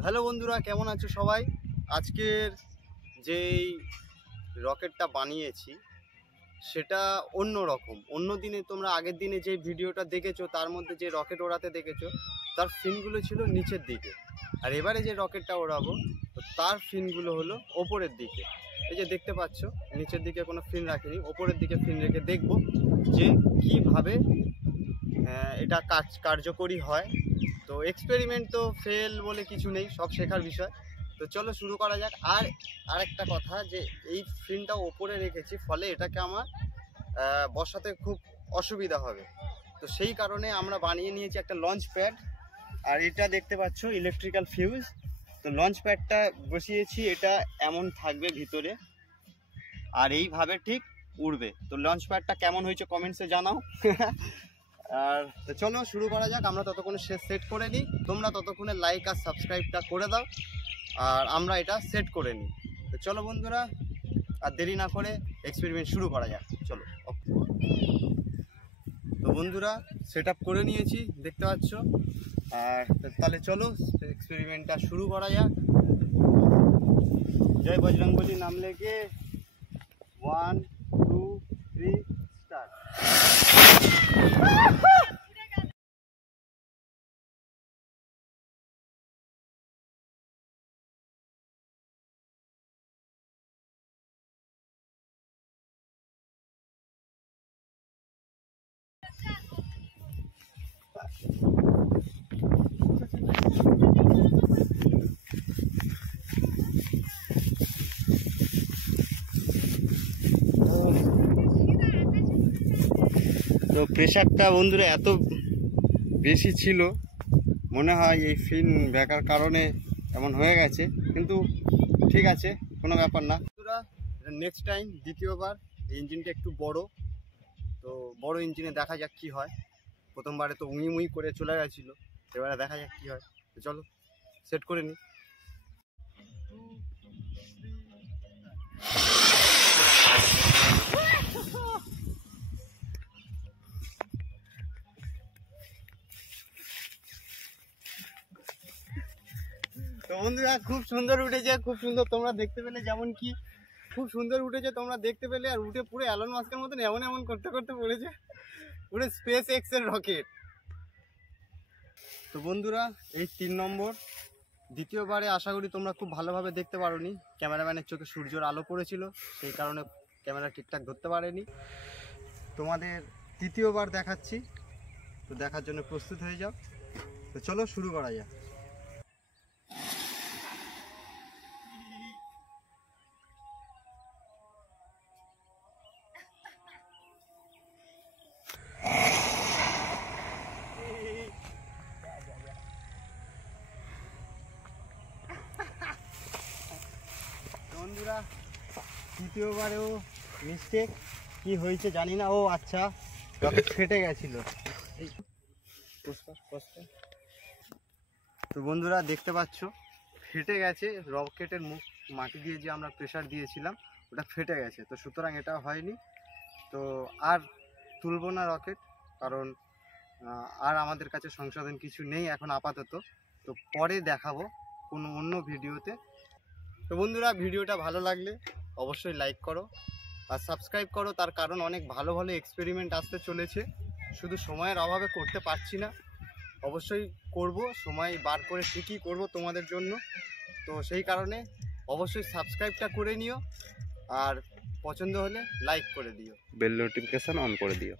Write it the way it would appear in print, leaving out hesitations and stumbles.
Hello বন্ধুরা, কেমন আছো সবাই? আজকের যেই রকেটটা বানিয়েছি সেটা অন্য রকম। অন্য দিনে তোমরা আগের দিনে যে ভিডিওটা দেখেছো তার মধ্যে যে রকেট ওড়াতে দেখেছো তার ফিনগুলো ছিল নিচের দিকে, আর এবারে যে রকেটটা ওড়াবো তার ফিনগুলো হলো ওপরের দিকে। এই যে দেখতে পাচ্ছ, নিচের দিকে কোনো ফিন রাখিনি, ওপরের দিকে ফিন রেখে দেখবো যে কীভাবে এটা কার্যকরী হয়। তো এক্সপেরিমেন্ট তো ফেল বলে কিছু নেই, সব শেখার বিষয়। তো চলো শুরু করা যাক। আর আরেকটা কথা, যে এই ফিনটা ওপরে রেখেছি ফলে এটাকে আমার বসাতে খুব অসুবিধা হবে। তো সেই কারণে আমরা বানিয়ে নিয়েছি একটা লঞ্চ প্যাড। আর এটা দেখতে পাচ্ছ ইলেকট্রিক্যাল ফিউজ। তো লঞ্চ প্যাডটা বসিয়েছি, এটা এমন থাকবে ভিতরে আর এইভাবে ঠিক উড়বে। তো লঞ্চ প্যাডটা কেমন হয়েছে কমেন্টসে জানাও। আর তো চলো শুরু করা যাক। আমরা ততক্ষণে সেট করে নিই, তোমরা ততক্ষণে লাইক আর সাবস্ক্রাইবটা করে দাও, আর আমরা এটা সেট করে নিই। তো চলো বন্ধুরা, আর দেরি না করে এক্সপেরিমেন্ট শুরু করা যাক, চলো। তো বন্ধুরা, সেট আপ করে নিয়েছি দেখতে পাচ্ছ। আর তাহলে চলো এক্সপেরিমেন্টটা শুরু করা যাক। জয় বজরংবলী নাম লেগে 1 2 3 স্টার্ট। তো প্রেশারটা বন্ধুরা এত বেশি ছিল, মনে হয় এই ফিন বেকার কারণে এমন হয়ে গেছে, কিন্তু ঠিক আছে, কোনো ব্যাপার না বন্ধুরা। নেক্সট টাইম দ্বিতীয়বার ইঞ্জিনটা একটু বড়, তো বড় ইঞ্জিনে দেখা যাক কি হয়। প্রথমবারে তো উই মুই করে চলে গেছিলো, এবারে দেখা যাক কি হয়। তো চলো সেট করে নিই। তো বন্ধুরা, খুব সুন্দর উঠেছে, খুব সুন্দর তোমরা দেখতে পেলে, যেমন কি খুব সুন্দর উঠেছে তোমরা দেখতে পেলে। আর উঠে পুরো অ্যালন মাস্কের মতন এমন এমন করতে করতে পড়েছে, পুরো স্পেস এক্স এর রকেট। তো বন্ধুরা, এই 3 নম্বর। দ্বিতীয়বারে আশা করি তোমরা খুব ভালোভাবে দেখতে পারোনি, ক্যামেরাম্যানের চোখে সূর্যের আলো পড়েছিল, সেই কারণে ক্যামেরা ঠিকঠাক ধরতে পারেনি। তোমাদের তৃতীয়বার দেখাচ্ছি, তো দেখার জন্য প্রস্তুত হয়ে যাও। তো চলো শুরু করা যাক। বন্ধুরা, তৃতীয়বারেও মিস্টেক, কি হয়েছে জানি না। ও আচ্ছা, রকেট ফেটে গেছিল। তো বন্ধুরা দেখতে পাচ্ছ ফেটে গেছে, রকেটের মুখ মাটি দিয়ে যে আমরা প্রেসার দিয়েছিলাম ওটা ফেটে গেছে। তো সুতরাং এটা হয়নি, তো আর তুলব না রকেট, কারণ আর আমাদের কাছে সংশোধন কিছু নেই এখন আপাতত। তো পরে দেখাবো কোনো অন্য ভিডিওতে। তো বন্ধুরা, ভিডিওটা ভালো লাগলে অবশ্যই লাইক করো আর সাবস্ক্রাইব করো, তার কারণ অনেক ভালো ভালো এক্সপেরিমেন্ট আসতে চলেছে, শুধু সময়ের অভাবে করতে পারছি না। অবশ্যই করব, সময় বার করে ঠিকই করব তোমাদের জন্য। তো সেই কারণে অবশ্যই সাবস্ক্রাইবটা করে নিও, আর পছন্দ হলে লাইক করে দিও, বেল নোটিফিকেশন অন করে দিও।